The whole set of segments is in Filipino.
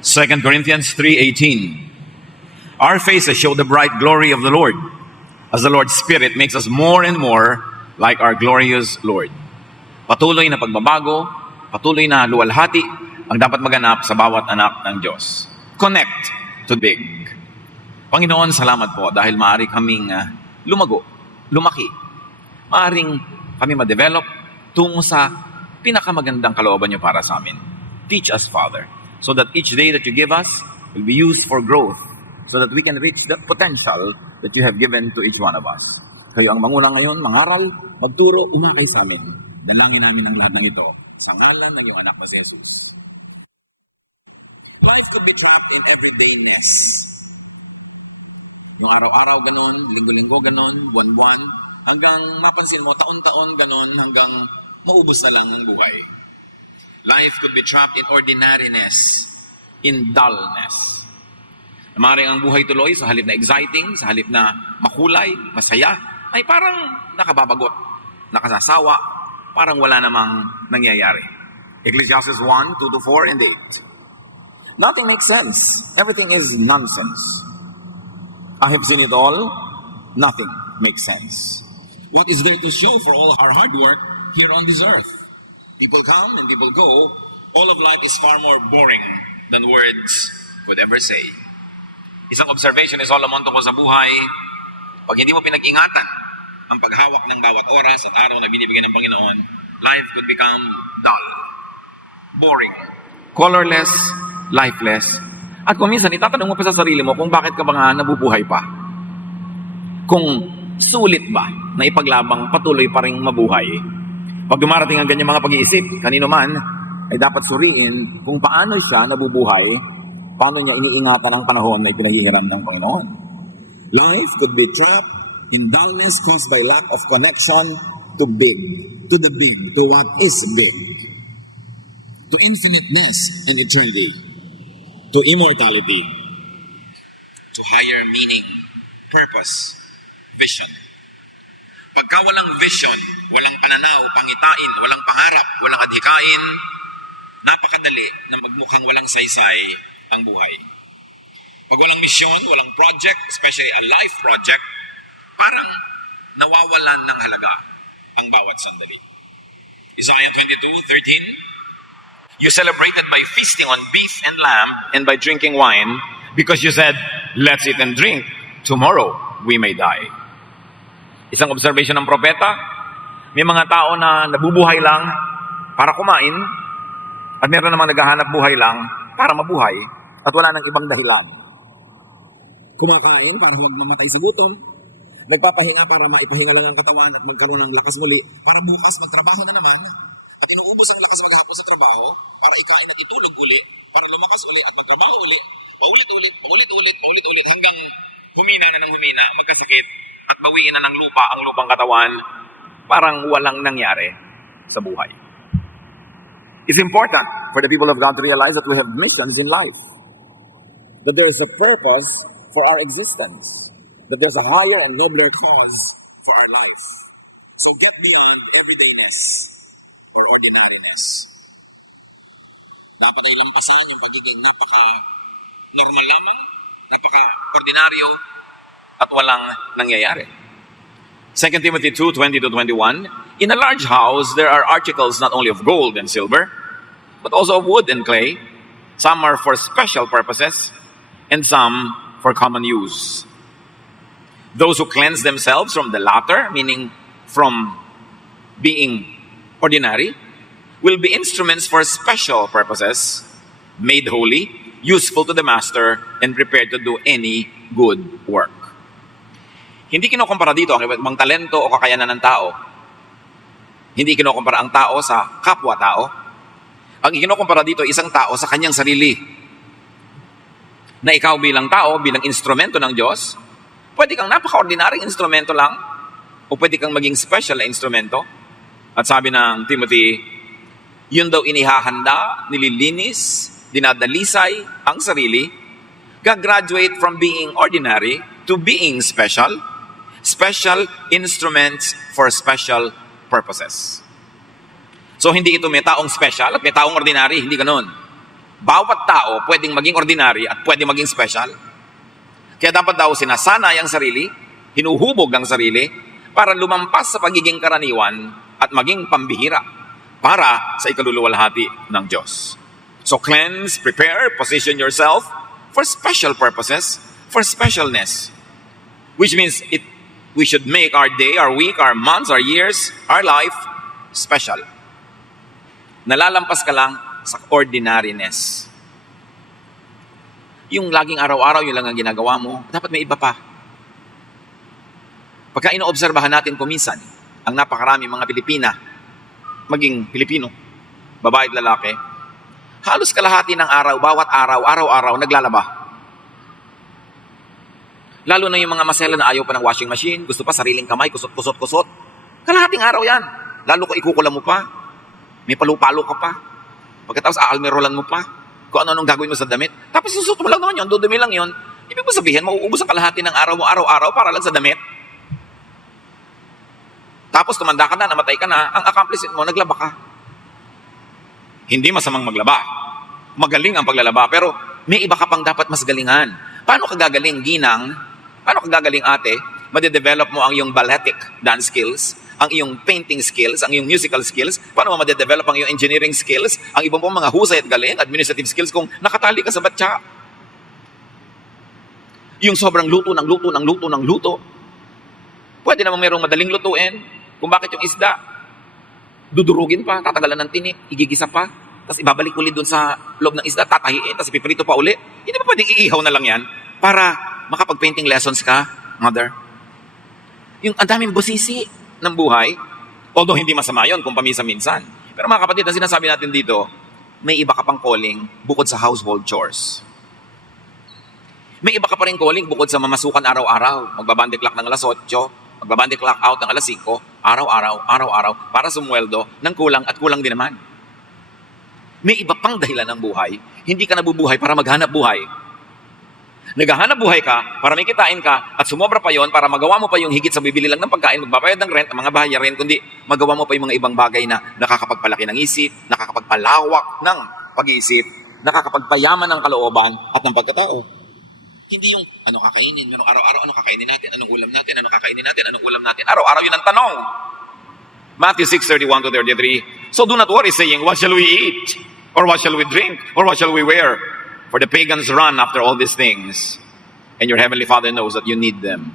2 Corinthians 3:18. Our faces show the bright glory of the Lord, as the Lord's Spirit makes us more and more like our glorious Lord. Patuloy na pagbabago, patuloy na luwalhati ang dapat maganap sa bawat anak ng Diyos. Connect to big. Panginoon, salamat po dahil maaari kaming lumago, lumaki. Maaring kami ma-develop tungo sa pinakamagandang kalooban niyo para sa amin. Teach us, Father, so that each day that you give us will be used for growth, so that we can reach the potential that you have given to each one of us. Kayo ang manguna ngayon, mangaral, magturo, umakay sa amin. Dalangin namin ang lahat ng ito sa ngalan ng iyong anak na si Jesus. Life could be trapped in everydayness. Yung araw-araw ganon, linggo-linggo ganon, buwan-buwan, hanggang mapansin mo, taon-taon ganon, hanggang maubos na lang ang buhay. Life could be trapped in ordinariness, In dullness. Maaaring ang buhay tuloy sa halip na exciting, sa halip na makulay, masaya, ay parang nakababagot, nakasasawa, parang wala namang nangyayari. Ecclesiastes 1, 2-4 and 8. Nothing makes sense. Everything is nonsense. I have seen it all. Nothing makes sense. what is there to show for all our hard work here on this earth? People come and people go. All of life is far more boring than words could ever say. Isang observation ni Solomon tungkol sa buhay, pag hindi mo pinag-ingatan ang paghawak ng bawat oras at araw na binibigyan ng Panginoon, life could become dull, boring, colorless, lifeless. At kung minsan, itatanong mo pa sa sarili mo kung bakit ka ba nga nabubuhay pa. Kung sulit ba na ipaglabang patuloy pa rin mabuhay. Pag dumarating ang ganyang mga pag-iisip, kanino man, ay dapat suriin kung paano siya nabubuhay, paano niya iniingatan ang panahon na ipinahihiram ng Panginoon. Life could be trapped in dullness caused by lack of connection to big, to the big, to what is big, to infiniteness and eternity, to immortality, to higher meaning, purpose, vision. Pagka walang vision, walang pananaw, pangitain, walang pangarap, walang adhikain, napakadali na magmukhang walang saysay ang buhay. Pag walang misyon, walang project, especially a life project, parang nawawalan ng halaga ang bawat sandali. Isaiah 22:13. You celebrated by feasting on beef and lamb and by drinking wine because you said, let's eat and drink. Tomorrow we may die. Isang observation ng propeta, may mga tao na nabubuhay lang para kumain at meron namang naghahanap buhay lang para mabuhay at wala nang ibang dahilan. Kumakain para huwag mamatay sa gutom. Nagpapahinga para maipahinga lang ang katawan at magkaroon ng lakas muli para bukas magtrabaho na naman. At inuubos ang lakas maghapon sa trabaho para ikain at itulog uli, para lumakas uli at magtrabaho uli, paulit-ulit hanggang humina na ng humina, magkasakit at bawiin na ng lupa ang lupang katawan, Parang walang nangyari sa buhay. It's important for the people of God to realize that we have missions in life. that there is a purpose for our existence, that there's a higher and nobler cause for our life. So get beyond everydayness or ordinariness. Dapat ay lampasan yung pagiging napaka-normal lamang, napaka-ordinaryo, At walang nangyayari. 2 Timothy 2:20-21. In a large house, there are articles not only of gold and silver, but also of wood and clay. Some are for special purposes, and some for common use. Those who cleanse themselves from the latter, meaning from being ordinary, will be instruments for special purposes, made holy, useful to the master, and prepared to do any good work. Hindi kinukumpara dito ang ibang talento o kakayanan ng tao. Hindi kinukumpara ang tao sa kapwa-tao. Ang kinukumpara dito isang tao sa kanyang sarili. Na ikaw bilang tao, bilang instrumento ng Diyos, pwede kang napaka-ordinaryong instrumento lang o pwede kang maging special na instrumento. At sabi ng Timothy, yun daw inihahanda, nililinis, dinadalisay ang sarili, gagraduate from being ordinary to being special, special instruments for special purposes. So hindi ito may taong special at may taong ordinary, hindi ganoon. Bawat tao pwedeng maging ordinary at pwedeng maging special. Kaya dapat daw sinasanay ang sarili, hinuhubog ang sarili, para lumampas sa pagiging karaniwan at maging pambihira para sa ikaluluwalhati ng Diyos. So cleanse, prepare, position yourself for special purposes, for specialness. Which means we should make our day, our week, our months, our years, our life special. Nalalampas ka lang sa ordinariness. Yung laging araw-araw, yun lang ang ginagawa mo, dapat may iba pa. Pagka inoobserbahan natin kuminsan, ang napakarami mga Pilipina, maging Pilipino, babae at lalaki, halos kalahati ng araw, bawat araw, araw-araw, naglalaba. Lalo na yung mga masela na ayaw pa ng washing machine, gusto pa sariling kamay, kusot. Kalahating araw yan. Lalo ko ikukulam mo pa, may palu-palo ka pa, pagkatapos aalmerolan mo pa, kung ano-anong gagawin mo sa damit. Tapos susot mo lang naman yun, dudumi lang yun. Ibig mo sabihin, mauubos ang kalahati ng araw mo araw-araw para lang sa damit. Tapos tumanda ka na, namatay ka na, ang accomplishment mo, naglaba ka. Hindi masamang maglaba. Magaling ang paglalaba, pero may iba ka pang dapat mas galingan. Paano ka gagaling, ginang? Paano ka gagaling, ate? Madedevelop mo ang iyong balletic dance skills, ang iyong painting skills, ang iyong musical skills. Paano mo madedevelop ang iyong engineering skills, ang ibang pong mga husay at galing, administrative skills kung nakatali ka sa batya? Yung sobrang luto ng luto. Pwede namang mayroong madaling lutuin. Kung bakit yung isda, dudurugin pa, tatagalan ng tinik, igigisa pa, tapos ibabalik ulit dun sa loob ng isda, tatahiin, tapos ipiprito pa uli. Hindi ba pwedeng iihaw na lang yan para makapag-painting lessons ka, mother? Yung ang daming busisi ng buhay, although hindi masama yun kung paminsan-minsan. Pero mga kapatid, ang sinasabi natin dito, may iba ka pang calling bukod sa household chores. May iba ka pa rin calling bukod sa mamasukan araw-araw. Magbabandi clock ng alas 8, magbabandi clock out ng alas 5, araw-araw, para sumweldo ng kulang at kulang din naman. May iba pang dahilan ng buhay. Hindi ka nabubuhay para maghanap buhay. Naghahanap buhay ka para may kitain ka at sumobra pa yon para magawa mo pa yung higit sa bibili lang ng pagkain, magbabayad ng rent, ang mga bayarin, kundi magawa mo pa yung mga ibang bagay na nakakapagpalaki ng isip, nakakapagpalawak ng pag-iisip, nakakapagpayaman ng kalooban at ng pagkatao. Hindi yung ano kakainin, ano araw-araw, ano kakainin natin, anong ulam natin, ano kakainin natin, anong ulam natin. Araw-araw yun ang tanong. Matthew 6:31-33. So do not worry saying, what shall we eat? Or what shall we drink? Or what shall we wear? For the pagans run after all these things, and your heavenly Father knows that you need them.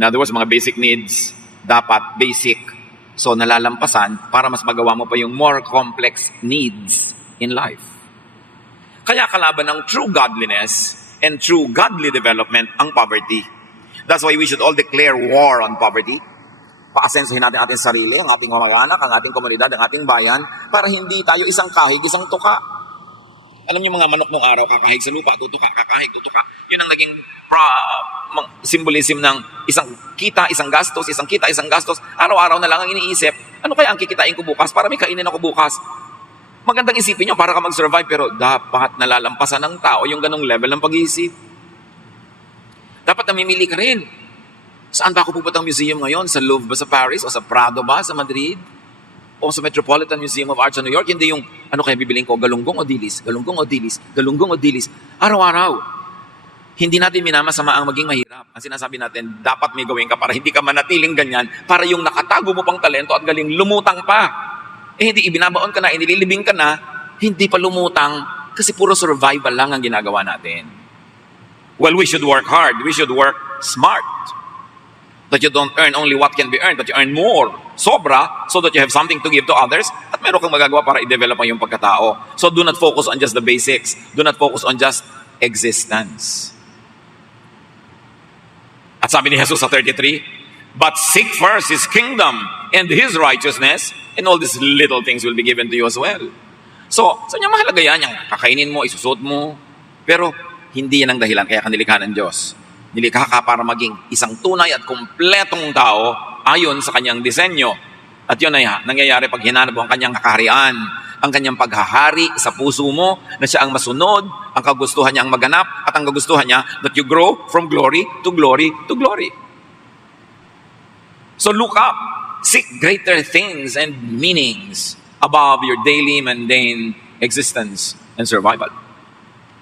In other words, mga basic needs, dapat basic. So nalalampasan para mas magawa mo pa yung more complex needs in life. Kaya kalaban ng true godliness and true godly development ang poverty. That's why we should all declare war on poverty. Paasensahin natin ating sarili, ang ating kamag-anak, ang ating komunidad, ang ating bayan, para hindi tayo isang kahig, isang tuka. Alam niyo mga manok nung araw, kakahig sa lupa, tutuka, kakahig, tutuka. Yun ang naging symbolism ng isang kita, isang gastos, isang kita, isang gastos. Araw-araw na lang ang iniisip, ano kaya ang kikitain ko bukas para may kainin ako bukas? Magandang isipin nyo para ka mag-survive, pero dapat nalalampasan ng tao yung ganong level ng pag-iisip. Dapat namimili ka rin. Saan ba ako pupuntang museum ngayon? Sa Louvre ba sa Paris? O sa Prado ba sa Madrid? O sa Metropolitan Museum of Arts sa New York? Hindi yung, ano kaya bibiling ko? Galunggong o dilis? Galunggong o dilis? Galunggong o dilis? Araw-araw. Hindi natin minamasama ang maging mahirap. Ang sinasabi natin, dapat may gawin ka para hindi ka manatiling ganyan, para yung nakatago mo pang talento at galing lumutang pa. Eh hindi, ibinabaon ka na, inililibing ka na, hindi pa lumutang, kasi puro survival lang ang ginagawa natin. Well, we should work hard. We should work smart. That you don't earn only what can be earned, but you earn more, sobra, so that you have something to give to others, at meron kang magagawa para i-develop ang iyong pagkatao. So do not focus on just the basics. Do not focus on just existence. At sabi ni Jesus sa 33, but seek first His kingdom and His righteousness, and all these little things will be given to you as well. So, sa niya mahalaga yan, yung kakainin mo, isusot mo, pero hindi yan ang dahilan, kaya kanilikha ng Diyos. Nilikha ka para maging isang tunay at kumpletong tao ayon sa kanyang disenyo. At yun ay nangyayari pag hinanap mo ang kanyang kakaharian, ang kanyang paghahari sa puso mo, na siya ang masunod, ang kagustuhan niya ang maganap, at ang kagustuhan niya that you grow from glory to glory to glory. So look up, seek greater things and meanings above your daily mundane existence. and survival.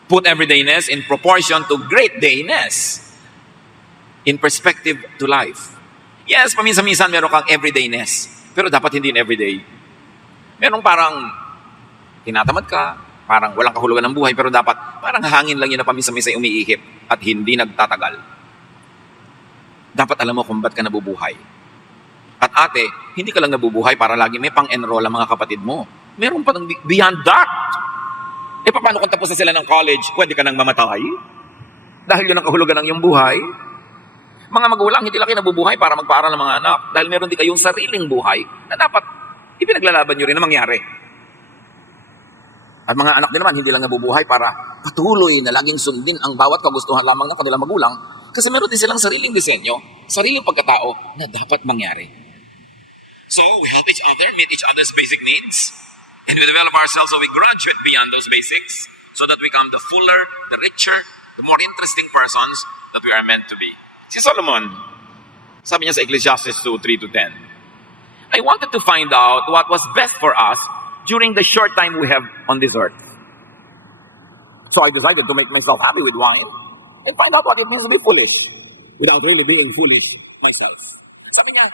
Put everydayness in proportion to great dayness. In perspective to life. Yes, paminsan-minsan meron kang everydayness. Pero dapat hindi in everyday. Merong parang tinatamad ka, parang walang kahulugan ng buhay, pero dapat parang hangin lang yun na paminsan-minsan umiihip at hindi nagtatagal. Dapat alam mo kung ba't ka nabubuhay. At ate, hindi ka lang nabubuhay para lagi may pang-enroll ang mga kapatid mo. Meron pa ng beyond that. E paano kung tapos na sila ng college, pwede ka nang mamatay? Dahil yun ang kahulugan ng iyong buhay? Mga magulang, hindi lang kayo nabubuhay para magpaaral ng mga anak. Dahil meron din kayong sariling buhay na dapat ipinaglalaban nyo rin na mangyari. At mga anak din naman, hindi lang nabubuhay para patuloy na laging sundin ang bawat kagustuhan lamang ng kanilang magulang. Kasi meron din silang sariling disenyo, sariling pagkatao na dapat mangyari. So, we help each other meet each other's basic needs. And we develop ourselves so we graduate beyond those basics so that we become the fuller, the richer, the more interesting persons that we are meant to be. Si Solomon, sabi niya sa Ecclesiastes 2:3-10, I wanted to find out what was best for us during the short time we have on this earth. So I decided to make myself happy with wine and find out what it means to be foolish without really being foolish myself. Sabi niya,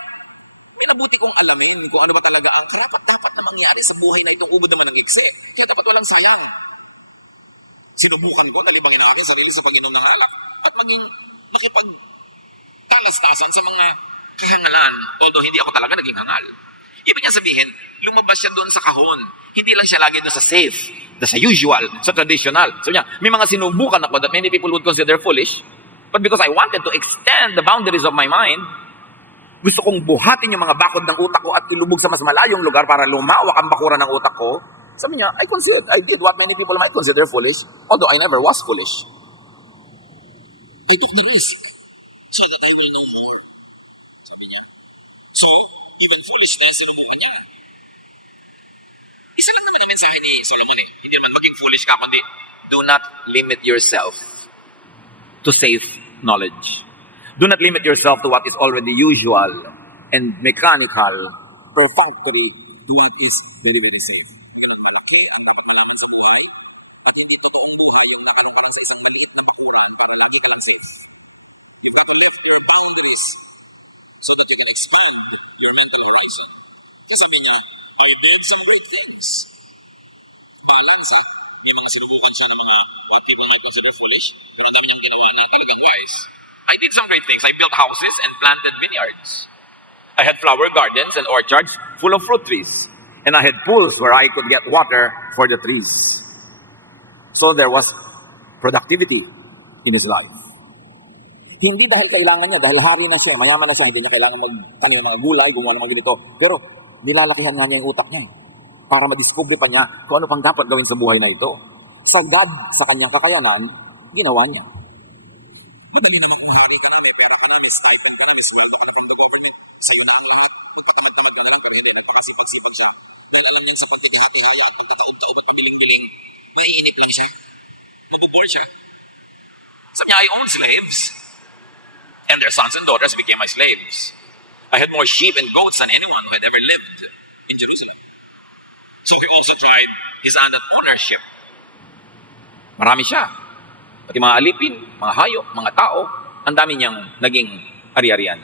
minabuti kong alamin kung ano ba talaga ang karapat-dapat na mangyari sa buhay na itong ubod naman ng ikse. Kaya dapat walang sayang. Sinubukan ko na libangin ang aking sarili sa pag-inom ng alak at maging makipagtalastasan sa mga kahangalan, although hindi ako talaga naging hangal. Ibig niya sabihin, lumabas siya doon sa kahon. Hindi lang siya lagi doon sa safe, sa usual, sa traditional. So niya, may mga sinubukan ako that many people would consider foolish, but because I wanted to extend the boundaries of my mind, gusto kong buhatin yung mga bakod ng utak ko at ilubog sa mas malayong lugar para lumawak ang bakuran ng utak ko. Sabi niya, I did what many people might consider foolish, although I never was foolish. It is. So that I know. So, ang foolishness, isa lang naman yung mensahe ni Solomon eh. Hindi naman maging foolish ka, kundi do not limit yourself to safe knowledge. Do not limit yourself to what is already usual and mechanical, perfunctory, to what is really simple. I did some great things. I built houses and planted vineyards. I had flower gardens and orchards full of fruit trees. And I had pools where I could get water for the trees. So there was productivity in his life. Hindi dahil kailangan niya, dahil hari na siya, mayaman na siya, hindi niya kailangan magtanim ng gulay, gumawa ng mga ganito. Pero nilalakihan nga niya yung utak niya para madiscover pa niya kung ano pang dapat gawin sa buhay na ito. Sagad sa kanyang kakayanan, ginawa niya. Sabi niya, I owned slaves. And their sons and daughters became my slaves. I had more sheep and goats than anyone who had ever lived in Jerusalem. So he also tried his hand at ownership. Marami siya. Pati mga alipin, mga hayop, mga tao, ang dami niyang naging ari-arian.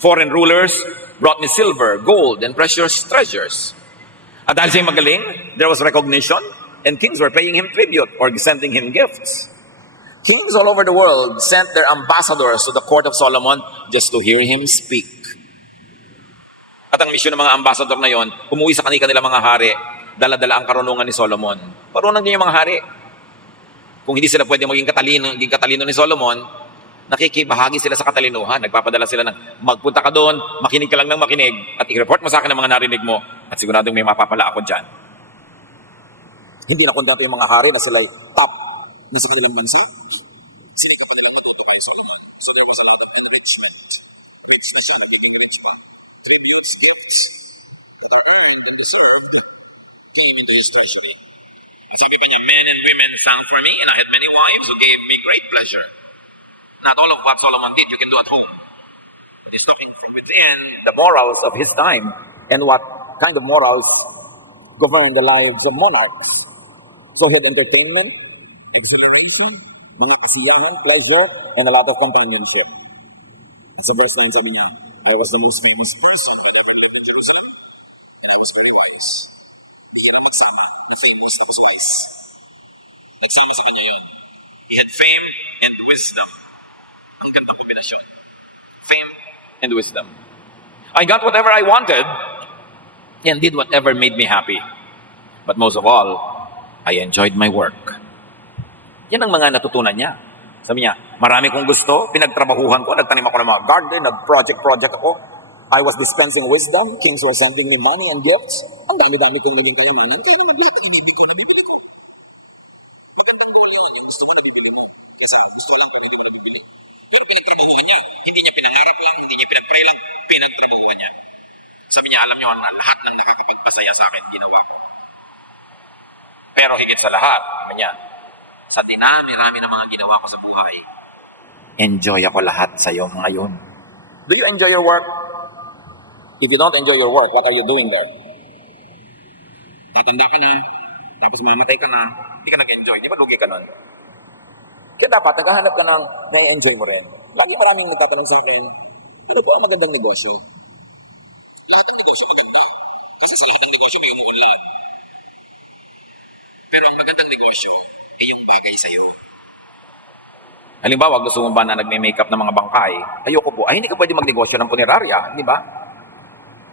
Foreign rulers brought me silver, gold, and precious treasures. At dahil siya'y magaling, there was recognition, and kings were paying him tribute or sending him gifts. Kings all over the world sent their ambassadors to the court of Solomon just to hear him speak. At ang misyon ng mga ambassador na yon, umuwi sa kanilang mga hari, dala-dala ang karunungan ni Solomon. Marunong din yung mga hari. Kung hindi sila pwede maging katalino ni Solomon, nakikibahagi sila sa katalinuhan. Nagpapadala sila ng magpunta ka doon, makinig ka lang ng makinig, at i-report mo sa akin ang mga narinig mo, at siguradong may mapapala ako dyan. Hindi na kontento yung mga hari na sila'y top na sa kanilang bansa. Sabi pa niya, men and women sang for me, and I had many wives who gave me great pleasure. Not all of what Solomon did you can do at home. He's looking with the morals of his time and what kind of morals govern the lives of monarchs. So For his entertainment, mga kasiyahan, pleasure, and a lot of companionship. It's a best answer na there was the Muslims first. He had fame and wisdom. Ang gandang kombinasyon. Fame and wisdom. I got whatever I wanted and did whatever made me happy. But most of all, I enjoyed my work. Yan ang mga natutunan niya. Sabi niya, marami kong gusto, pinagtrabahuhan ko, nagtanim ako ng mga garden, nag-project ako. I was dispensing wisdom, kings were sending me money and gifts. Ang dami-dami kong willing kayo ngayon. Pinagtrabahuhan niya. Sabi niya, alam niyo, lahat ng nakakapagpasaya sa akin, ginawa. Pero higit sa lahat, sabi niya, sa dinami-rami ng mga ginawa ko sa buhay, enjoy ako lahat sa iyo ngayon. Do you enjoy your work? If you don't enjoy your work, what are you doing there? Natanda ka na, tapos mamatay ka na, hindi ka nag-enjoy, di ba lugi ka nun? Kaya dapat, naghahanap ka ng enjoy mo rin. Lagi maraming nagtatanong sa akin, hindi ko ang magandang negosyo. Pero ang magandang negosyo ay yung bagay sa'yo. Halimbawa, gusto mo ba na nagme-makeup ng mga bangkay? Ayoko po. Ay, hindi ka pwede magnegosyo ng punerarya, di ba?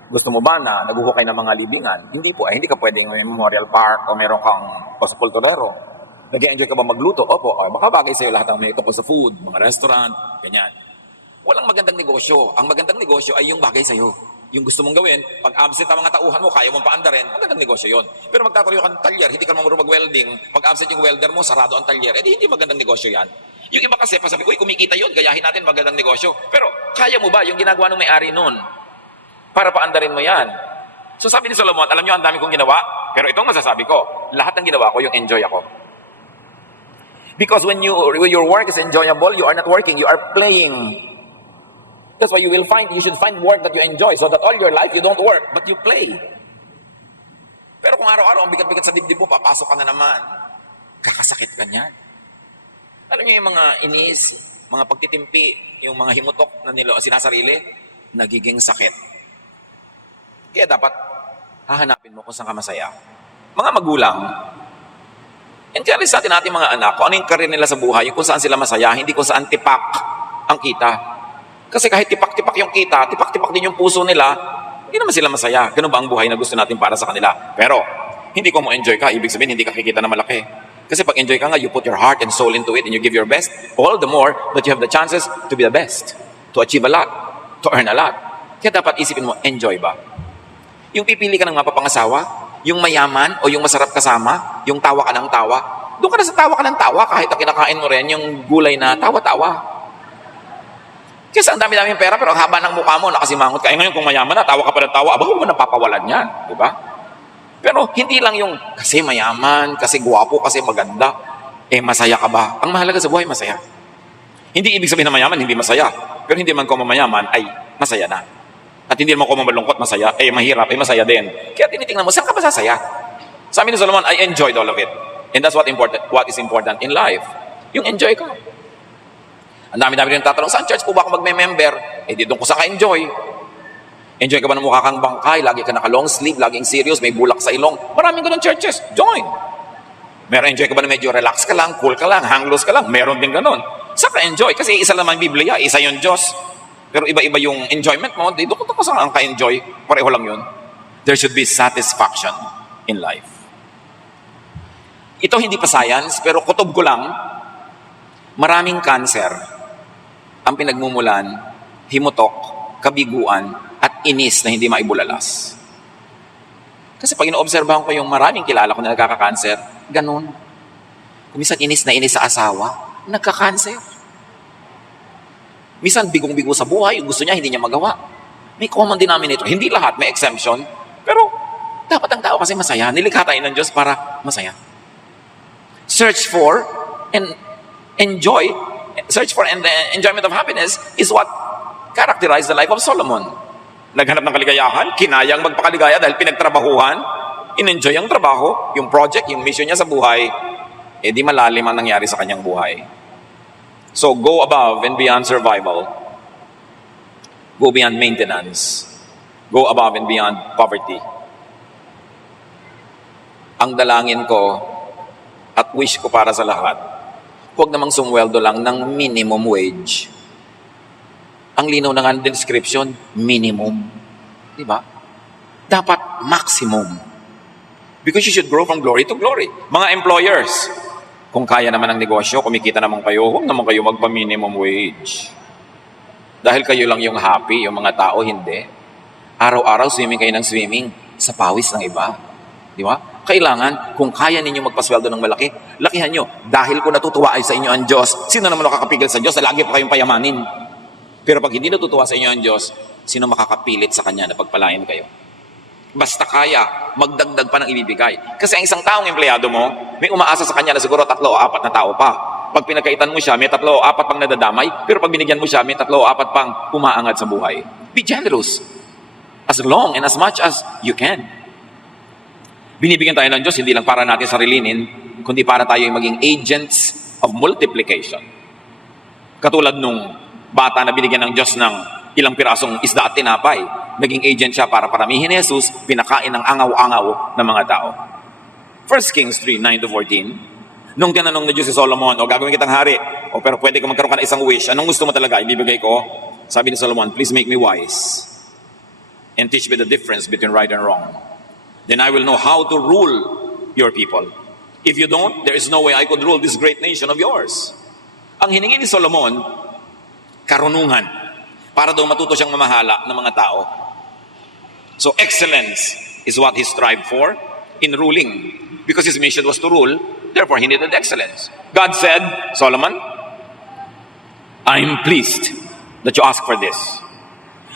Gusto mo ba na naguhukay ng mga libingan? Hindi po. Ay, hindi ka pwede may Memorial Park o meron kang Pospoltorero. Nag-enjoy ka ba magluto? Opo. Ay, baka bagay sa'yo lahat ng makeup sa food, mga restaurant, ganyan. Walang magandang negosyo. Ang magandang negosyo ay yung bagay sa'yo. Yung gusto mong gawin, pag absent ang mga tauhan mo, kaya mong paandarin, magandang negosyo yon. Pero magtatayo ka ng talyer, hindi ka naman marunong mag-welding, pag absent yung welder mo, sarado ang talyer, edi hindi magandang negosyo yan. Yung iba kasi, pasabi ko, kumikita yun, gayahin natin magandang negosyo. Pero kaya mo ba yung ginagawa ng may-ari nun? Para paandarin mo yan. So sabi ni Solomon, alam nyo, ang dami kong ginawa, pero itong masasabi ko, lahat ng ginawa ko, yung enjoy ako. Because when your work is enjoyable, you are not working, you are playing. That's why you should find work that you enjoy so that all your life you don't work, but you play. Pero kung araw-araw ang bigat-bigat sa dibdib mo, papasok ka na naman. Kakasakit ka niyan. Alam niyo yung mga inis, mga pagtitimpi, yung mga himutok na sinasarili, nagiging sakit. Kaya dapat hahanapin mo kung saan ka masaya. Mga magulang, encourage natin ating mga anak kung ano yung career nila sa buhay, kung saan sila masaya, hindi kung saan tipak ang kita. Kasi kahit tipak-tipak yung kita, tipak-tipak din yung puso nila, hindi naman sila masaya. Ganun ba ang buhay na gusto natin para sa kanila? Pero, hindi ko mo enjoy ka, ibig sabihin hindi ka kikita na malaki. Kasi pag enjoy ka nga, you put your heart and soul into it and you give your best, all the more that you have the chances to be the best, to achieve a lot, to earn a lot. Kaya dapat isipin mo, enjoy ba? Yung pipili ka ng mapapangasawa, yung mayaman o yung masarap kasama, yung tawa ka ng tawa, doon ka na sa tawa ka ng tawa kahit ang kinakain mo rin yung gulay na tawa-tawa. Kasi ang dami-dami pera pero ang haba ng mukha mo, nakasimangot ka. Ngayon kung mayaman na, tawa ka pa ng tawa, aba, huwag mo napapawalan yan. Diba? Pero hindi lang yung kasi mayaman, kasi guwapo, kasi maganda, masaya ka ba? Ang mahalaga sa buhay, masaya. Hindi ibig sabihin na mayaman, hindi masaya. Pero hindi man ko mayaman, ay masaya na. At hindi naman ko malungkot, masaya. Mahirap, masaya din. Kaya tinitingnan mo, saan ka ba sasaya? Sabi ni Solomon, I enjoyed all of it. And that's what is important in life. Yung enjoy ka. Ang dami-dami rin tatanong, saan church po ba ako magme-member? Di doon ko sa ka-enjoy. Enjoy ka ba ng mukha kang bangkay? Lagi ka naka-long sleeve, laging serious, may bulak sa ilong. Maraming ganun churches. Join. Meron enjoy ka ba na medyo relax ka lang, cool ka lang, hang loose ka lang? Meron din ganun. Sa ka-enjoy. Kasi isa lang ang Biblia, isa yung Diyos. Pero iba-iba yung enjoyment mo. Doon ko sa ang ka-enjoy. Pareho lang yun. There should be satisfaction in life. Ito hindi pa science, pero kutob ko lang, maraming cancer ang pinagmumulan, himutok, kabiguan, at inis na hindi maibulalas. Kasi pag inoobserbahan ko yung maraming kilala ko na nagkaka-cancer, ganun. Kung minsan inis na inis sa asawa, nagka-cancer. Minsan bigong-bigo sa buhay, gusto niya, hindi niya magawa. May common denominator. Hindi lahat, may exemption. Pero dapat ang tao kasi masaya. Nilikha tayo ng Diyos para masaya. Search for and the enjoyment of happiness is what characterized the life of Solomon. Naghanap ng kaligayahan, kinayang magpakaligaya dahil pinagtrabahuhan, in-enjoy ang trabaho, yung project, yung mission niya sa buhay, eh di malalim ang nangyari sa kanyang buhay. So go above and beyond survival. Go beyond maintenance. Go above and beyond poverty. Ang dalangin ko at wish ko para sa lahat, huwag namang sumweldo lang ng minimum wage. Ang linaw na nga ng description, minimum. Di ba? Dapat maximum. Because you should grow from glory to glory. Mga employers, kung kaya naman ang negosyo, kumikita naman kayo, huwag naman kayo magpa-minimum wage. Dahil kayo lang yung happy, yung mga tao hindi. Araw-araw swimming kayo ng swimming sa pawis ng iba. Di ba? Kailangan, kung kaya ninyo magpasweldo ng malaki, lakihan nyo. Dahil kung natutuwa ay sa inyo ang Diyos, sino naman nakakapigil sa Diyos? Lagi pa kayong payamanin. Pero pag hindi natutuwa sa inyo ang Diyos, sino makakapilit sa Kanya na pagpalain kayo? Basta kaya, magdagdag pa ng ibibigay. Kasi ang isang taong empleyado mo, may umaasa sa kanya na siguro 3 o 4 na tao pa. Pag pinagkaitan mo siya, may 3 o 4 pang nadadamay, pero pag binigyan mo siya, may 3 o 4 pang umaangat sa buhay. Be generous. As long and as much as you can. Binibigyan tayo ng Diyos, hindi lang para natin sarilinin, kundi para tayo yung maging agents of multiplication. Katulad nung bata na binigyan ng Diyos ng ilang pirasong isda at tinapay, naging agent siya para paramihin ni Jesus, pinakain ng angaw-angaw ng mga tao. 1 Kings 3:9-14, nung tinanong na Diyos si Solomon, o gagawin kitang hari, o pero pwede ka magkaroon ka ng isang wish, anong gusto mo talaga, ibibigay ko? Sabi ni Solomon, please make me wise and teach me the difference between right and wrong. Then I will know how to rule your people. If you don't, there is no way I could rule this great nation of yours. Ang hiningi ni Solomon, karunungan, para daw matuto siyang mamahala ng mga tao. So excellence is what he strived for in ruling. Because his mission was to rule, therefore he needed excellence. God said, Solomon, I'm pleased that you ask for this.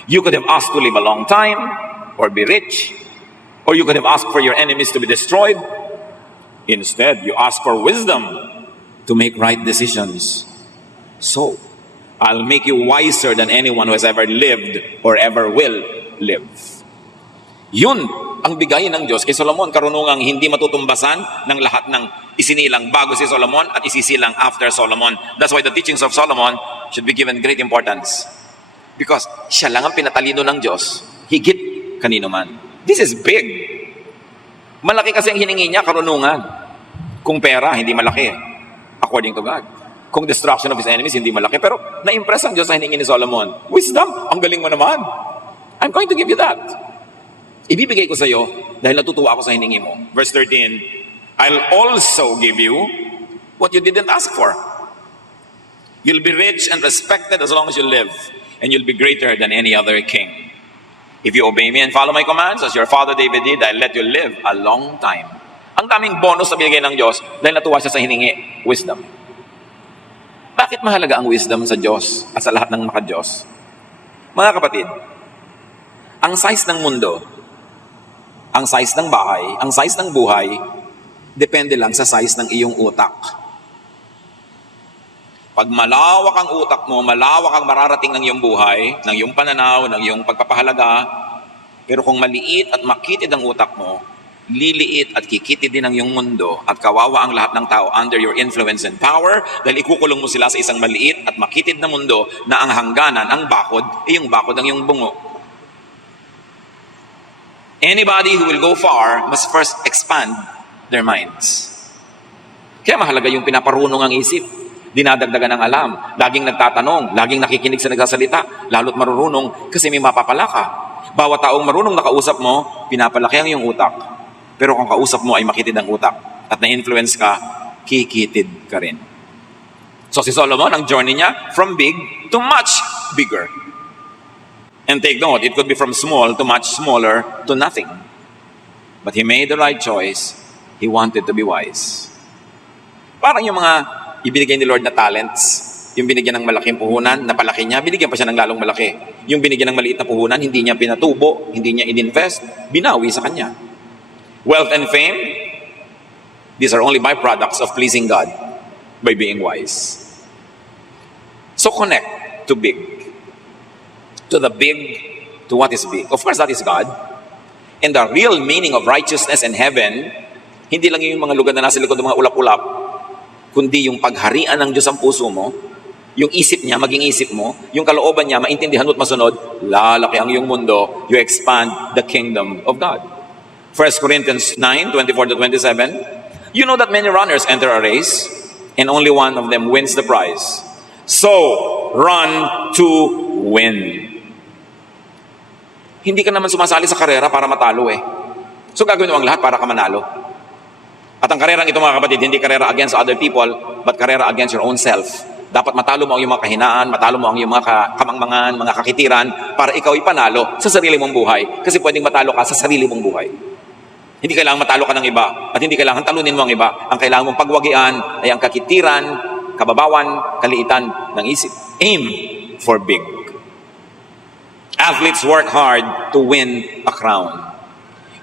You could have asked to live a long time, or be rich, or you could have asked for your enemies to be destroyed. Instead, you ask for wisdom to make right decisions. So, I'll make you wiser than anyone who has ever lived or ever will live. Yun ang bigay ng Diyos kay Solomon, karunungang hindi matutumbasan ng lahat ng isinilang bago si Solomon at isisilang after Solomon. That's why the teachings of Solomon should be given great importance. Because siya lang ang pinatalino ng Diyos, higit kanino man. This is big. Malaki kasi ang hiningi niya, karunungan. Kung pera, hindi malaki. According to God. Kung destruction of his enemies, hindi malaki. Pero na-impress ang Diyos sa hiningi ni Solomon. Wisdom, ang galing mo naman. I'm going to give you that. Ibibigay ko sa iyo dahil natutuwa ako sa hiningi mo. Verse 13, I'll also give you what you didn't ask for. You'll be rich and respected as long as you live, and you'll be greater than any other king. If you obey me and follow my commands, as your father David did, I'll let you live a long time. Ang daming bonus na binigay ng Diyos dahil natuwa siya sa hiningi, wisdom. Bakit mahalaga ang wisdom sa Diyos at sa lahat ng maka-Diyos? Mga kapatid, ang size ng mundo, ang size ng bahay, ang size ng buhay, depende lang sa size ng iyong utak. Pag malawak ang utak mo, malawak ang mararating ng iyong buhay, ng iyong pananaw, ng iyong pagpapahalaga, pero kung maliit at makitid ang utak mo, liliit at kikitid din ang iyong mundo at kawawa ang lahat ng tao under your influence and power dahil ikukulong mo sila sa isang maliit at makitid na mundo na ang hangganan, ang bakod, ay yung bakod ng iyong bungo. Anybody who will go far must first expand their minds. Kaya mahalaga yung pinaparunong ang isip, dinadagdagan ng alam, laging nagtatanong, laging nakikinig sa nagsasalita, lalo't marurunong kasi may mapapala ka. Bawat taong marunong nakausap mo, pinapalaki ang iyong utak. Pero kung kausap mo ay makitid ang utak at na-influence ka, kikitid ka rin. So si Solomon, ang journey niya, from big to much bigger. And take note, it could be from small to much smaller to nothing. But he made the right choice. He wanted to be wise. Parang yung mga ibinigay ni Lord na talents, yung binigyan ng malaking puhunan, napalaki niya, binigyan pa siya ng lalong malaki. Yung binigyan ng maliit na puhunan, hindi niya pinatubo, hindi niya ininvest, binawi sa kanya. Wealth and fame, these are only byproducts of pleasing God by being wise. So connect to big. To the big, to what is big. Of course, that is God. And the real meaning of righteousness in heaven, hindi lang yung mga lugar na nasa likod ng mga ulap-ulap, kundi yung pagharian ng Diyos ang puso mo, yung isip niya, maging isip mo, yung kalooban niya, maintindihan mo at masunod, lalaki ang iyong mundo, you expand the kingdom of God. 1 Corinthians 9:24-27, you know that many runners enter a race, and only one of them wins the prize. So, run to win. Hindi ka naman sumasali sa karera para matalo eh. So, gagawin mo ang lahat para ka manalo. At ang karerang ito mga kapatid, hindi karera against other people, but karera against your own self. Dapat matalo mo ang iyong mga kahinaan, matalo mo ang iyong mga kamangmangan, mga kakitiran, para ikaw ipanalo sa sarili mong buhay. Kasi pwedeng matalo ka sa sarili mong buhay. Hindi kailangan matalo ka ng iba, at hindi kailangan talunin mo ang iba. Ang kailangan mong pagwagian ay ang kakitiran, kababawan, kaliitan ng isip. Aim for big. Athletes work hard to win a crown.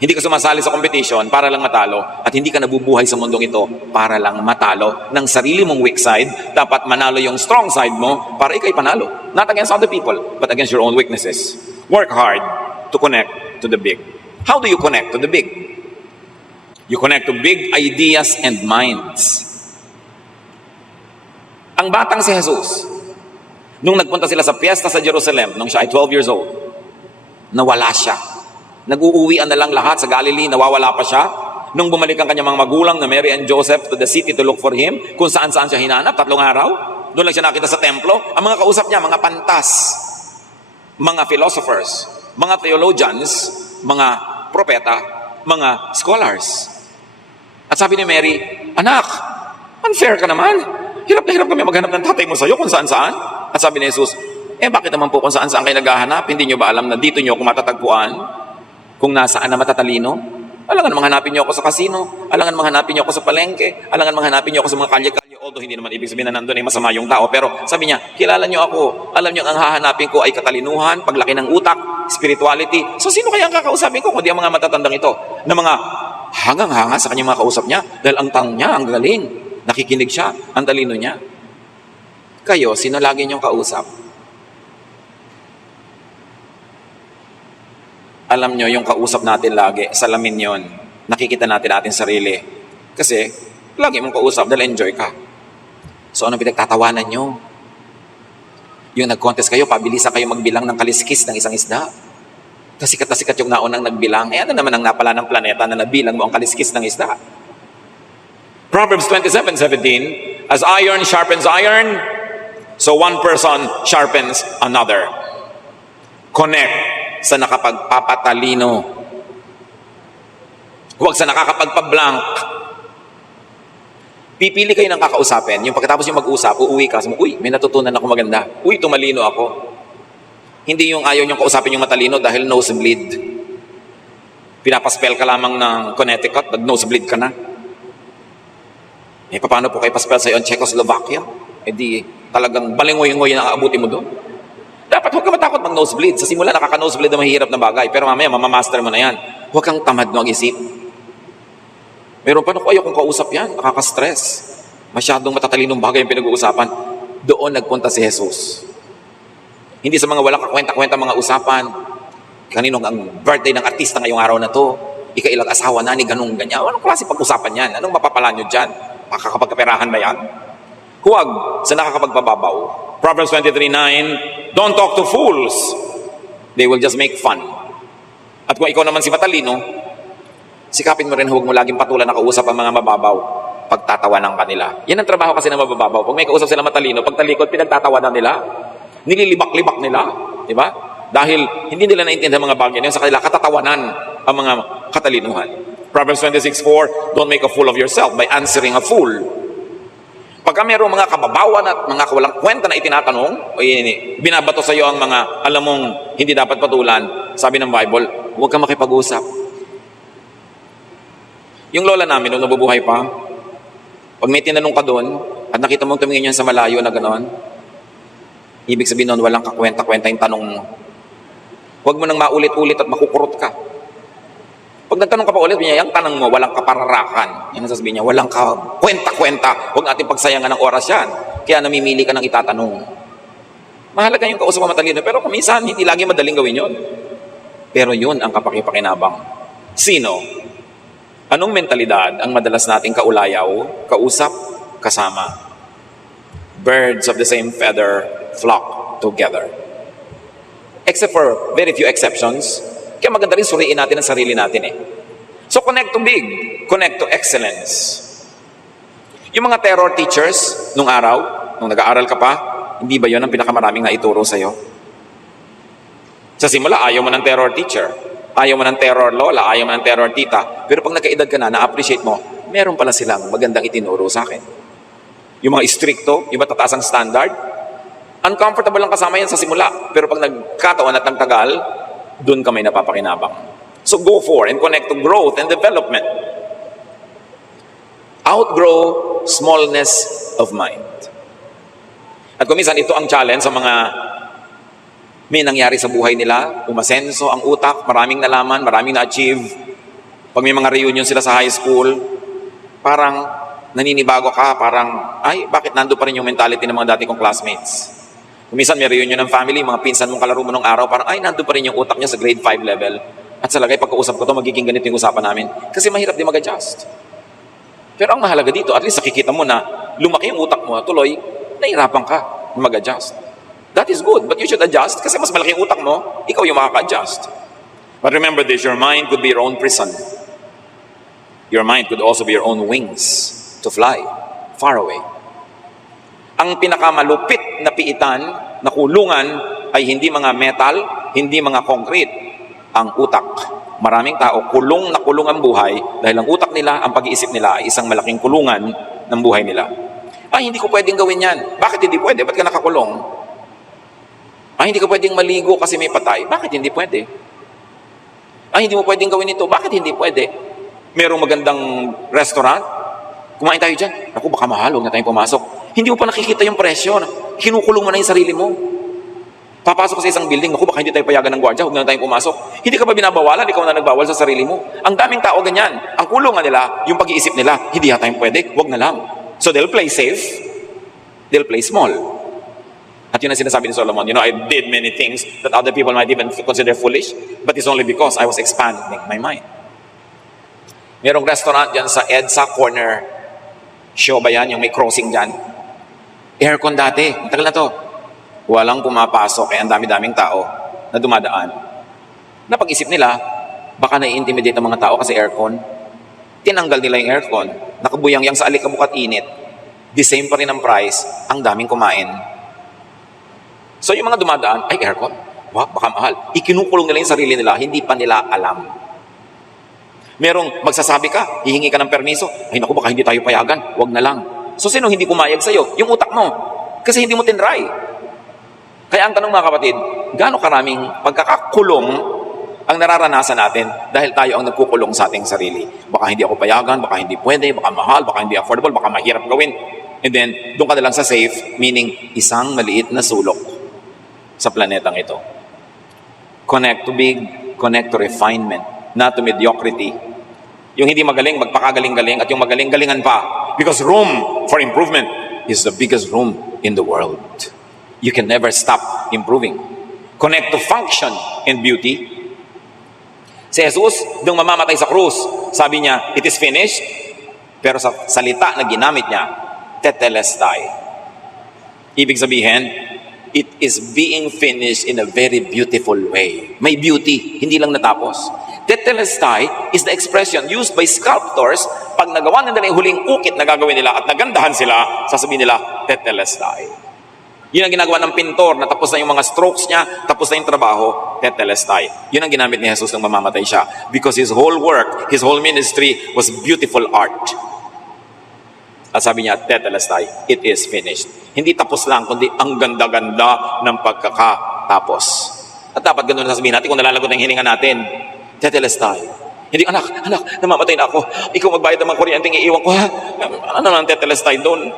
Hindi ka sumasali sa competition para lang matalo, at hindi ka nabubuhay sa mundong ito para lang matalo ng sarili mong weak side. Dapat manalo yung strong side mo para ikay panalo. Not against other people, but against your own weaknesses. Work hard to connect to the big. How do you connect to the big? You connect to big ideas and minds. Ang batang si Jesus, nung nagpunta sila sa piyesta sa Jerusalem, nung siya ay 12 years old, nawala siya. Nag-uuwian na lang lahat sa Galilee, nawawala pa siya. Nung bumalik ang kanyang mga magulang na Mary and Joseph to the city to look for him, kung saan-saan siya hinanap, 3 araw, doon lang siya nakita sa templo. Ang mga kausap niya, mga pantas, mga philosophers, mga theologians, mga propeta, mga scholars. At sabi ni Mary, anak, unfair ka naman. Hirap na hirap kami maghanap ng tatay mo sa'yo kung saan-saan. At sabi ni Jesus, bakit naman po kung saan-saan kayo naghahanap? Hindi nyo ba alam na dito nyo ako matatagpuan? Kung nasaan na matatalino? Alangan manghanapin nyo ako sa kasino. Alangan manghanapin nyo ako sa palengke. Alangan manghanapin nyo ako sa mga kalye-kalye. Although hindi naman ibig sabihin na nandun ay masama yung tao. Pero sabi niya, kilala nyo ako. Alam nyo ang hahanapin ko ay katalinuhan, paglaki ng utak, spirituality. So sino kaya ang kakausapin ko kundi ang mga matatandang ito? Na mga hangang-hanga sa kanyang mga kausap niya. Dahil ang tang niya, ang galing. Nakikinig siya, ang talino niya. Kayo, sino lagi niyong kausap? Alam nyo, yung kausap natin lagi, salamin yon. Nakikita natin ating sarili. Kasi, lagi mong kausap dahil enjoy ka. So, ano pinagtatawanan nyo? Yung nag-contest kayo, pabilisan kayo magbilang ng kaliskis ng isang isda. Sikat na sikat yung naunang nagbilang. Ano naman ang napala ng planeta na nabilang mo ang kaliskis ng isda? Proverbs 27:17, as iron sharpens iron, so one person sharpens another. Connect sa nakapagpapatalino. Huwag sa nakakapagpa-blank. Pipili kayo ng kakausapin. Yung pagkatapos yung mag-usap, uuwi ka. Sabi mo, uy, may natutunan ako maganda. Uy, tumalino ako. Hindi yung ayaw niyong kausapin yung matalino dahil nosebleed. Pinapaspell ka lamang ng Connecticut, nag-nosebleed ka na. Paano po kayo paspell sa'yo ang Czechoslovakia? Di talagang balingoy-ngoy na aabuti mo doon. Dapat huwag ka matakot mag-nosebleed. Sa simula, nakaka-nosebleed na mahirap na bagay. Pero mamaya, mamamaster mo na yan. Huwag kang tamad mag-isip. Meron pa, ayaw kong kausap yan. Nakaka-stress. Masyadong matatalinong bagay yung pinag-uusapan. Doon nagpunta si Jesus. Hindi sa mga walang kakwenta-kwenta mga usapan. Kaninong ang birthday ng artista ngayong araw na to? Ikailang asawa na ni ganung ganyan. Anong klase pag-usapan yan? Anong mapapala nyo dyan? Makakapagkaperahan ba yan? Huwag sa nakakapagpababaw. Proverbs 23:9, don't talk to fools. They will just make fun. At kung ikaw naman si matalino, sikapin mo rin, huwag mo laging patulan na kausap ang mga mababaw. Pagtatawanan ka nila. Yan ang trabaho kasi ng mababaw. Pag may kausap sila matalino, pag talikod, pinagtatawanan nila. Nililibak-libak nila. Diba? Dahil hindi nila naintindihan mga bagay yun, sa kanila katatawanan ang mga katalinuhan. Proverbs 26:4, don't make a fool of yourself by answering a fool. Pagka mayroong mga kababawan at mga walang kwenta na itinatanong, o binabato sa iyo ang mga alam mong hindi dapat patulan, sabi ng Bible, huwag kang makipag-usap. Yung lola namin, nung nabubuhay pa, pag may tinanong ka doon, at nakita mong tumingin yan sa malayo na gano'n, ibig sabihin nun, walang kakwenta-kwenta yung tanong mo. Huwag mo nang maulit-ulit at makukurot ka. Pag nagtanong ka pa ulit, yung tanong mo, walang kapararakan. Yan ang sasabihin niya, walang kwenta-kwenta. Huwag natin pagsayangan ng oras yan. Kaya namimili ka ng itatanong. Mahalaga yung kausap matalino, pero kung minsan, hindi lagi madaling gawin yun. Pero yun ang kapakipakinabang. Sino? Anong mentalidad ang madalas nating kaulayaw, kausap, kasama? Birds of the same feather flock together. Except for very few exceptions, kaya maganda rin suriin natin ang sarili natin eh. So connect to big, connect to excellence. Yung mga terror teachers nung araw, nung nag-aaral ka pa, hindi ba yun ang pinakamaraming naituro sa'yo? Sa simula, ayaw mo ng terror teacher. Ayaw mo ng terror lola, ayaw mo ng terror tita. Pero pag nagkaedad ka na, na-appreciate mo, meron pala silang magandang itinuro sa akin. Yung mga stricto, yung matataas ang standard, uncomfortable lang kasama yan sa simula. Pero pag nagkataon at nagtagal, dun ka may napapakinabang. So go for and connect to growth and development. Outgrow smallness of mind. At kung minsan ito ang challenge sa mga may nangyari sa buhay nila, umasenso ang utak, maraming nalaman, maraming na-achieve. Pag may mga reunion sila sa high school, parang naninibago ka, parang, ay, bakit nando pa rin yung mentality ng mga dati kong classmates? Kung minsan may reunion ng family, mga pinsan mong kalaro mo nung araw, parang, ay, nando pa rin yung utak niya sa grade 5 level. At sa lagay, pagkausap ko to, magiging ganito yung usapan namin. Kasi mahirap din mag-adjust. Pero ang mahalaga dito, at least nakikita mo na lumaki yung utak mo, tuloy, nahirapan ka na mag-adjust. That is good, but you should adjust kasi mas malaki yung utak mo, ikaw yung makaka-adjust. But remember this, your mind could be your own prison. Your mind could also be your own wings to fly far away. Ang pinakamalupit na piitan, na kulungan, ay hindi mga metal, hindi mga concrete, ang utak. Maraming tao, kulong na kulong ang buhay dahil ang utak nila, ang pag-iisip nila ay isang malaking kulungan ng buhay nila. Ay, hindi ko pwedeng gawin yan. Bakit hindi pwede? Ba't ka nakakulong? Ay, hindi ka pwedeng maligo kasi may patay. Bakit hindi pwede? Ay, hindi mo pwedeng gawin ito. Bakit hindi pwede? Merong magandang restaurant. Kumain tayo dyan. Naku, baka mahal. Huwag na tayong pumasok. Hindi mo pa nakikita yung presyo. Kinukulong mo na yung sarili mo. Papasok ka sa isang building. Naku, baka hindi tayo payagan ng gwardiya. Huwag na tayong pumasok. Hindi ka ba binabawalan? Ikaw na nagbawal sa sarili mo. Ang daming tao ganyan. Ang kulungan nila, yung pag-iisip nila, hindi yata yung pwede. Huwag na lang. So they'll play safe. They'll play small. At yun ang sinasabi ni Solomon, I did many things that other people might even consider foolish, but it's only because I was expanding my mind. Merong restaurant dyan sa EDSA Corner. Show ba yan? Yung may crossing dyan. Aircon dati. Ang tagal na to. Walang pumapasok. Kaya ang dami-daming tao na dumadaan. Napag-isip nila, baka nai-intimidate ang mga tao kasi aircon. Tinanggal nila yung aircon. Nakabuyang-yang sa alikabok at init. The same pa rin ang price. Ang daming kumain. So yung mga dumadaan, ay aircon, wow, baka mahal. Ikinukulong nila yung sarili nila, hindi pa nila alam. Merong magsasabi ka, hihingi ka ng permiso, ay naku, baka hindi tayo payagan, wag na lang. So sino hindi pumayag sa'yo? Yung utak mo. Kasi hindi mo tinry. Kaya ang tanong mga kapatid, gaano karaming pagkakakulong ang nararanasan natin dahil tayo ang nagkukulong sa ating sarili. Baka hindi ako payagan, baka hindi pwede, baka mahal, baka hindi affordable, baka mahirap gawin. And then, doon ka na lang sa safe, meaning isang maliit na sulok sa planetang ito. Connect to big, connect to refinement, not to mediocrity. Yung hindi magaling, magpakagaling-galing, at yung magaling-galingan pa. Because room for improvement is the biggest room in the world. You can never stop improving. Connect to function and beauty. Si Jesus, nung mamamatay sa krus, sabi niya, it is finished. Pero sa salita na ginamit niya, tetelestai. Ibig sabihin, it is being finished in a very beautiful way. May beauty, hindi lang natapos. Tetelestai is the expression used by sculptors pag nagawa nila yung huling ukit na gagawin nila at nagandahan sila, sasabihin nila, tetelestai. Yun ang ginagawa ng pintor na tapos na yung mga strokes niya, tapos na yung trabaho, tetelestai. Yun ang ginamit ni Jesus nung mamamatay siya. Because his whole work, his whole ministry was beautiful art. At sabi niya, tetelestai, it is finished. Hindi tapos lang, kundi ang ganda-ganda ng pagkakatapos. At dapat ganun na sabihin natin kung nalalagot ang hininga natin. Tetelestai. Hindi, anak, namamatay na ako. Ikaw magbayad ng mga kuryenteng iiwan ko, ha? Ano naman tetelestai doon?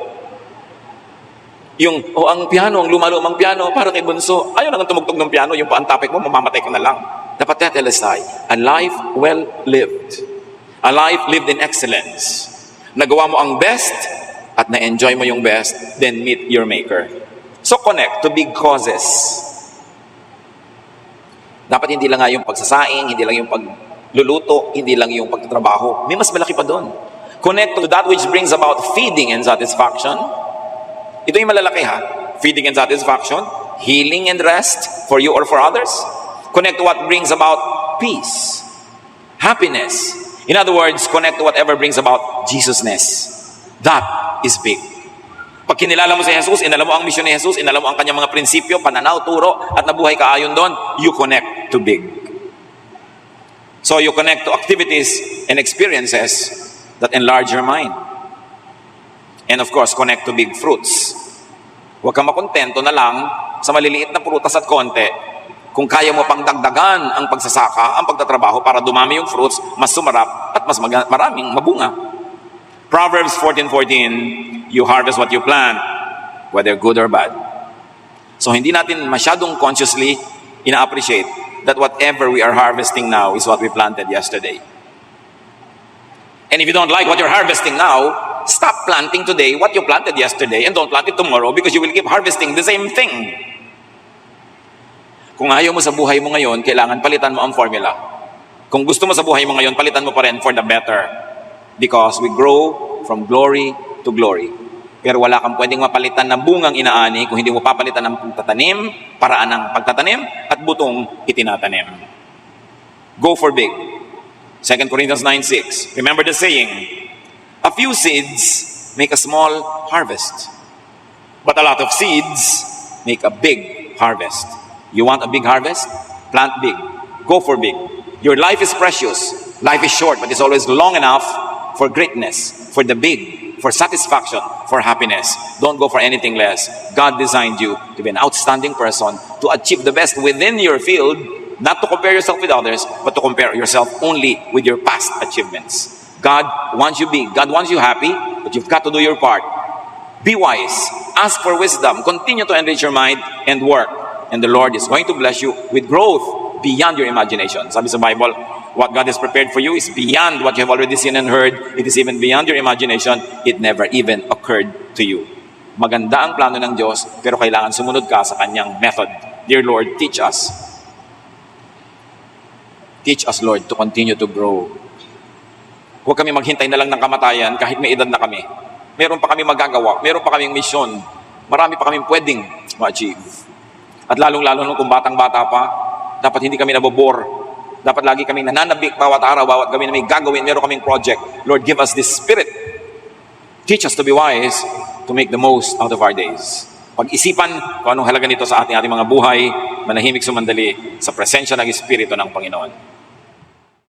Yung, ang piano, ang lumalumang piano, para kay Bunso. Ayaw nang tumugtog ng piano, yung paantapik mo, mamamatay ka na lang. Dapat tetelestai. A life well lived. A life lived in excellence. Nagawa mo ang best at na-enjoy mo yung best, then meet your maker. So connect to big causes. Dapat hindi lang nga yung pagsasaing, hindi lang yung luluto, hindi lang yung pagtatrabaho. May mas malaki pa doon. Connect to that which brings about feeding and satisfaction. Ito yung malalaki ha. Feeding and satisfaction, healing and rest for you or for others. Connect to what brings about peace, happiness. In other words, connect to whatever brings about Jesusness. That is big. Pag kinilala mo si Jesus, inala mo ang misyon ni Jesus, inala mo ang kanyang mga prinsipyo, pananaw, turo, at nabuhay ka ayon doon, you connect to big. So you connect to activities and experiences that enlarge your mind. And of course, connect to big fruits. Huwag kang makontento na lang sa maliliit na prutas at konti. Kung kaya mo pang dagdagan ang pagsasaka, ang pagtatrabaho para dumami yung fruits, mas sumarap at mas maraming mabunga. Proverbs 14:14, you harvest what you plant, whether good or bad. So hindi natin masyadong consciously ina-appreciate that whatever we are harvesting now is what we planted yesterday. And if you don't like what you're harvesting now, stop planting today what you planted yesterday and don't plant it tomorrow because you will keep harvesting the same thing. Kung ayaw mo sa buhay mo ngayon, kailangan palitan mo ang formula. Kung gusto mo sa buhay mo ngayon, palitan mo pa rin for the better. Because we grow from glory to glory. Pero wala kang pwedeng mapalitan na bungang inaani kung hindi mo papalitan ng pagtatanim, paraan ng pagtatanim, at butong itinatanim. Go for big. 2 Corinthians 9:6. Remember the saying, a few seeds make a small harvest, but a lot of seeds make a big harvest. You want a big harvest? Plant big. Go for big. Your life is precious. Life is short, but it's always long enough for greatness, for the big, for satisfaction, for happiness. Don't go for anything less. God designed you to be an outstanding person, to achieve the best within your field, not to compare yourself with others, but to compare yourself only with your past achievements. God wants you big. God wants you happy, but you've got to do your part. Be wise. Ask for wisdom. Continue to enrich your mind and work. And the Lord is going to bless you with growth beyond your imagination. Sabi sa Bible, what God has prepared for you is beyond what you have already seen and heard. It is even beyond your imagination. It never even occurred to you. Maganda ang plano ng Diyos, pero kailangan sumunod ka sa kanyang method. Dear Lord, teach us. Teach us, Lord, to continue to grow. Huwag kami maghintay na lang ng kamatayan kahit may edad na kami. Meron pa kami magagawa. Meron pa kaming misyon. Marami pa kaming pwedeng ma-achieve. At lalong-lalo nung kung batang-bata pa, dapat hindi kami nabobore. Dapat lagi kaming nananabik bawat araw, bawat gawin na may gagawin, meron kaming project. Lord, give us this spirit. Teach us to be wise to make the most out of our days. Pag-isipan kung anong halaga nito sa ating mga buhay, manahimik sumandali sa presensya ng Espiritu ng Panginoon.